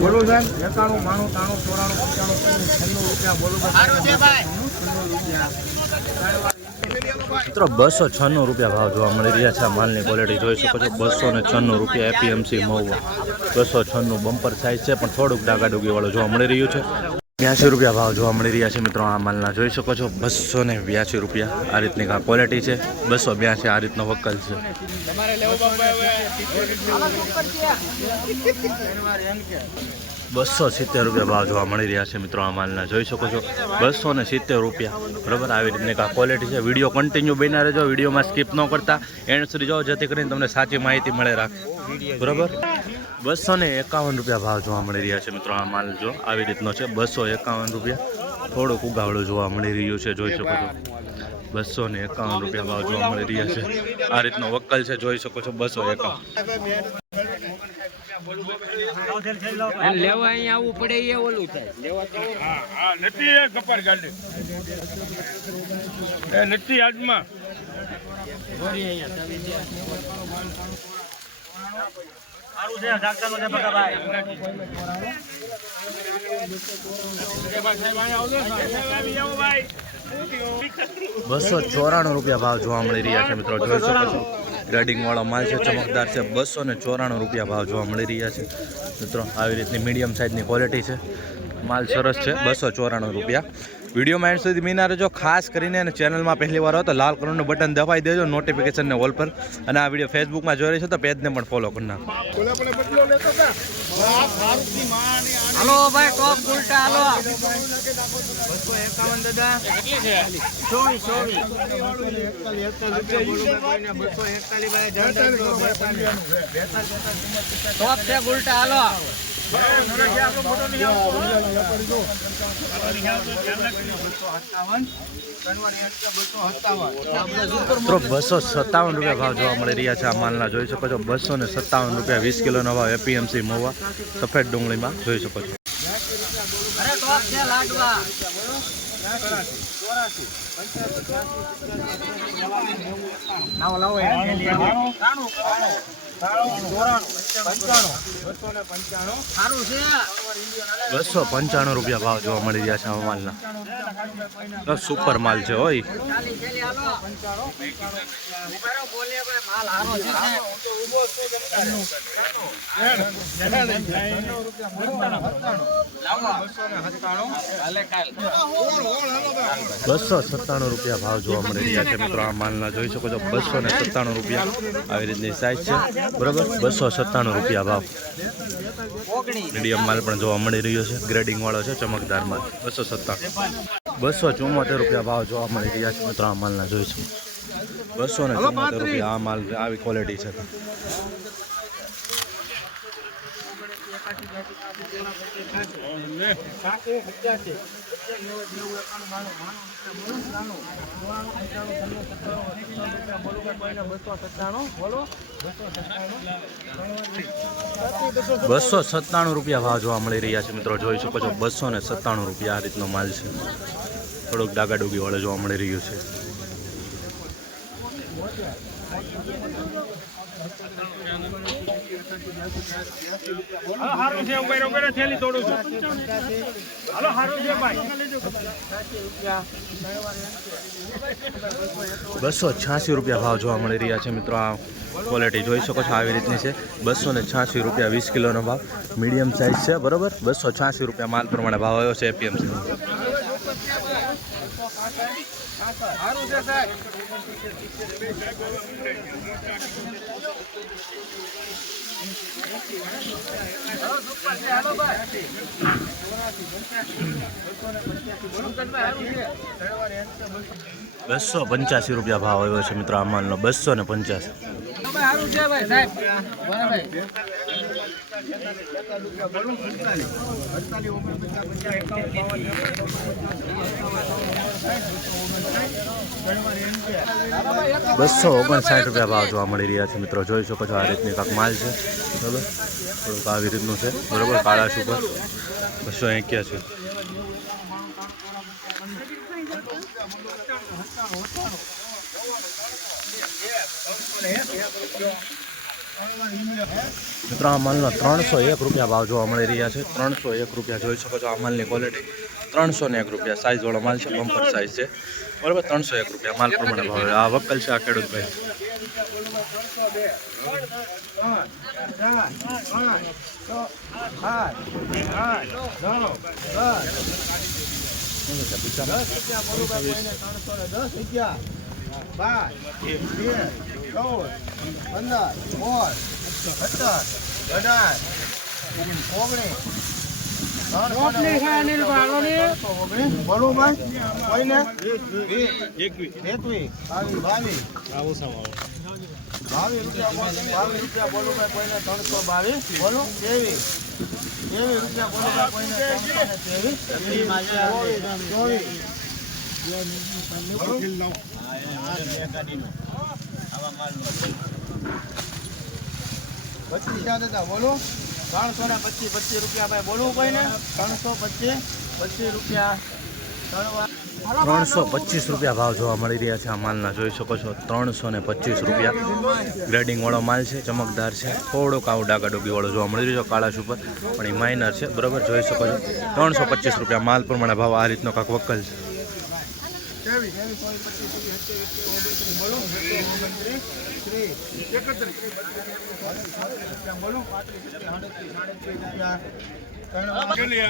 બોલું સાહેબ એકાણું બાણું ત્રાણું ચોરાણું પંચાણું છન્નું રૂપિયા બોલું મિત્રો બસો છન્નું રૂપિયા ભાવ જોવા મળી રહ્યા છે આ માલની ક્વોલિટી જોઈ શકો છો બસો ને છન્નું રૂપિયા એપીએમસી મહુવા બસો છન્નું બમ્પર સાઇઝ છે પણ થોડુંક ડાગાડુગીવાળું જોવા મળી રહ્યું છે. બ્યાસી રૂપિયા ભાવ જોવા મળી રહ્યા છે મિત્રો, આ માલના જોઈ શકો છો, બસો ને બ્યાસી રૂપિયા આ રીતની આ ક્વોલિટી છે, બસો બ્યાસી આ રીતનો વકલ છે. બસો સિત્તેર રૂપિયા ભાવ જોવા મળી રહ્યા છે મિત્રો, આ માલના જોઈ શકો છો, બસો ને સિત્તેર રૂપિયા. બરાબર, આવી રીતની કા ક્વોલિટી છે. વીડિયો કન્ટિન્યુ બન્યા રહેજો, વિડીયોમાં સ્કીપ ન કરતા. એન્ડ સુધી જાઓ, જેથી કરીને તમને સાચી માહિતી મળે રાખે. બરાબર? બસો ને એકાવન રૂપિયા ભાવ જોવા મળી રહ્યા છે મિત્રો આ માલ જો આવી રીતનો છે. બસો એકાવન રૂપિયા. થોડુંક ઉગાવડો જોવા મળી રહ્યું છે જોઈ શકો છો. બસો ને એકાવન રૂપિયા ભાવ જોવા મળી રહ્યા છે. આ રીતનો વક્કલ છે જોઈ શકો છો બસો એકાવન લેવા અહીંયા આવવું પડે એ ઓલું થાય. લેવા તો હા હા નથી કપાર ગાડી. એ નથી આજમાં. બસો ચોરાણું રૂપિયા ભાવ જોવા મળી રહ્યા છે મિત્રો, જોઈ શકો છો. ગ્રેડિંગ વાળો માલ છે, ચમકદાર છે, બસો ને ચોરાણું રૂપિયા ભાવ જોવા મળી રહ્યા છે. મિત્રો, આવી રીતની મીડિયમ સાઇઝની ક્વોલિટી છે. માલ સરસ છે, બસો ચોરાણું રૂપિયા. વિડીયોમાં એન્ડ સુધી મીના રહેજો ખાસ કરીને ચેનલમાં પહેલી વાર હો તો લાલ કલરનું બટન દબાવી દેજો નોટિફિકેશનને વોલ પર. અને આ વીડિયો ફેસબુકમાં જોઈ રહી છો તો પેજને પણ ફોલો કરી નાખો. હાલો ભાઈ ટોપ ઉલટા, હાલો. બસો સત્તાવન રૂપિયા ભાવ જોવા મળી રહ્યા છે આ માલના. જોઈ શકો છો, બસો ને સત્તાવન રૂપિયા વીસ કિલોનો ભાવ એપીએમસી મોવા. સફેદ ડુંગળીમાં જોઈ શકો છો. લાવો છે બસો પંચાણું રૂપિયા ભાવ જોવા મળી રહ્યા છે આ માલના. સુપર માલ છે હોય બસો સત્તાણું રૂપિયા ભાવ જોવા મળી રહ્યા છે મિત્રો. આ માલના જોઈ શકો છો બસો ને સત્તાણું રૂપિયા આવી રીતની સાઇઝ છે. બરોબર? બસો સત્તાણું રૂપિયા ભાવ. મીડિયમ માલ પણ જોવા મળી રહ્યો છે. ગ્રેડિંગ વાળો છે ચમકદાર માલ. બસો સત્તાણું. બસો ચુમ્મોતેર રૂપિયા ભાવ જોવા મળી રહ્યા છે. મિત્રો, આ માલના જોઈશું બસો ને ચુમ્મોતેર રૂપિયા આ માલ, આવી ક્વોલિટી છે. બસો સત્તાણું રૂપિયા ભાવ જોવા મળી રહ્યા છે મિત્રો. જોઈ શકો છો, બસો ને સત્તાણું રૂપિયા આ રીતનો માલ છે. થોડુંક ડાગાડુગી વાળો જોવા મળી રહ્યું છે. હાલો હારું છે ઊભા રહો, થેલી તોડું છું. હાલો હારું છે ભાઈ. બસો છ્યાસી રૂપિયા ભાવ જોવા મળી રહ્યા છે મિત્રો આ ક્વોલિટી જોઈ શકો છો આવી રીતની છે. બસો ને છ્યાસી રૂપિયા વીસ કિલોનો ભાવ. મીડિયમ સાઇઝ છે બરોબર? બસો છ્યાસી રૂપિયા માલ પ્રમાણે ભાવ આવ્યો છે એપીએમસી સાહેબ. બસો પંચ્યાસી રૂપિયા ભાવ આવ્યો છે મિત્રો આ માલનો બસો ને પંચ્યાસી. બસો ઓગણસાઠ રૂપિયા ભાવ જોવા મળી રહ્યા છે મિત્રો. જોઈ શકો છો આ રીતની કાંક માલ છે. બરાબર? થોડુંક આવી રીતનું છે. બરાબર? કાળા સુપર બસો એક્યાસી મિત્રો, આ માલનો ત્રણસો એક રૂપિયા ભાવ જોવા મળી રહ્યા છે. ત્રણસો એક રૂપિયા જોઈ શકો છો આ માલની ક્વોલિટી ત્રણસો ને એક રૂપિયા સાઇઝવાળો માલ છે બમ્પર સાઇઝ છે. બરાબર? ત્રણસો એક રૂપિયા માલ પ્રમાણે ભાવ આ વકલ છે આ ખેડૂતભાઈ. રોટલી છે અનિલ ભાડોની બરોબર કોઈને એકવીસ બાવીસ. બાવીસ રૂપિયા બાવીસ રૂપિયા બોલો ભાઈ ત્રણસો બાવીસ બોલો ત્રેવીસ ત્રેવીસ રૂપિયા બોલો ભાઈ ચોવીસ પચીસ બોલો. ત્રણસો ને પચીસ પચીસ રૂપિયા ભાઈ, બોલવું કોઈને ત્રણસો પચીસ પચીસ રૂપિયા. ત્રણસો પચીસ રૂપિયા ભાવ જોવા મળી રહ્યા છે આ માલના. જોઈ શકો છો, ત્રણસો ને પચીસ રૂપિયા. ગ્રેડિંગવાળો માલ છે, ચમકદાર છે. થોડોક આવું ડાગા ડોગીવાળો જોવા મળી રહ્યો છે કાળાશ ઉપર પણ એ માઇનર છે, બરાબર? જોઈ શકો છો. ત્રણસો પચીસ રૂપિયા માલ પ્રમાણે ભાવ આ રીતનો કાંક વકલ છે.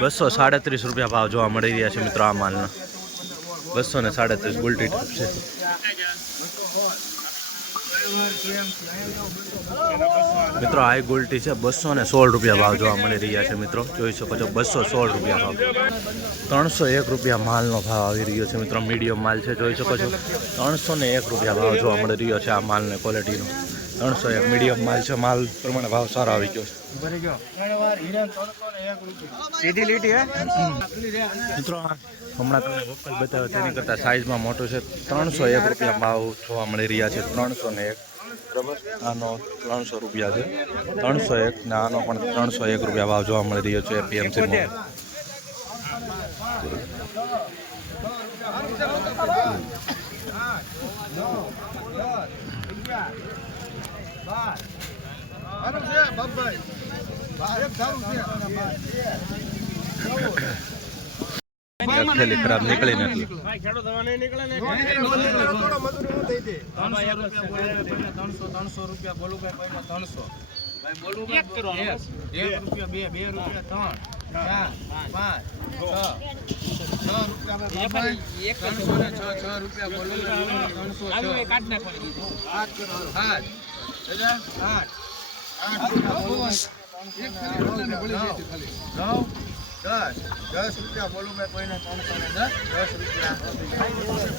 બસો સાડત્રીસ રૂપિયા ભાવ જોવા મળી રહ્યા છે મિત્રો આ માલના. બસો ને સાડત્રીસ ગુલટી છે. મિત્રો હાઈ ગોલ્ટી છે. બસો ને સોળ રૂપિયા ભાવ જોવા મળી રહ્યા છે મિત્રો. જોઈ શકો છો બસો સોળ રૂપિયા ભાવ. ત્રણસો એક રૂપિયા માલનો ભાવ આવી રહ્યો છે મિત્રો. મીડિયમ માલ છે જોઈ શકો છો. ત્રણસો ને એક રૂપિયા ભાવ જોવા મળી રહ્યો છે આ માલને ક્વોલિટીનો ત્રણસો એક મીડિયમ માલ છે. માલ પ્રમાણે ભાવ સારો આવી ગયો છે. સીધી લીટી હે? મિત્રો હમણાં તમને વોકલ બતાવ્યો, તેની કરતાં સાઇઝમાં મોટું છે. ત્રણસો એક રૂપિયા ભાવ જોવા મળી રહ્યા છે. ત્રણસો ને એક. બરાબર? આનો ત્રણસો રૂપિયા છે. ત્રણસો એક ને આનો પણ ત્રણસો એક રૂપિયા ભાવ જોવા મળી રહ્યો છે એપીએમસીમાં એક થેલી ખરાબ નીકળી એટલે ભાઈ ખેડૂત હવે નહીં નીકળે ને ત્રણસો ત્રણસો રૂપિયા બોલું ભાઈ કોઈને ત્રણસો ભાઈ બોલું એક એક રૂપિયા બે બે રૂપિયા ત્રણ ચાર પાંચ છ છ રૂપિયા ત્રણસો ને છ છ રૂપિયા બોલું ત્રણસો છ આઠ આઠ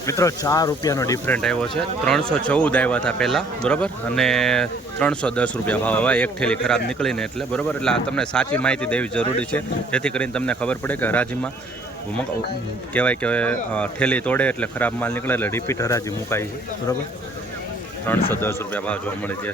મિત્રો, ચાર રૂપિયાનો ડિફરન્ટ આવ્યો છે. ત્રણસો ચૌદ આવ્યા હતા પહેલાં, બરાબર? અને ત્રણસો દસ રૂપિયા ભાવ આવ્યા. એક થેલી ખરાબ નીકળીને એટલે, બરાબર? એટલે તમને સાચી માહિતી દેવી જરૂરી છે. જેથી કરીને તમને ખબર પડે કે હરાજીમાં કહેવાય કે ઠેલી તોડે એટલે ખરાબ માલ નીકળે એટલે રિપીટ હરાજી મુકાય છે. બરાબર? ત્રણસો દસ રૂપિયા ભાવ જોવા મળી છે.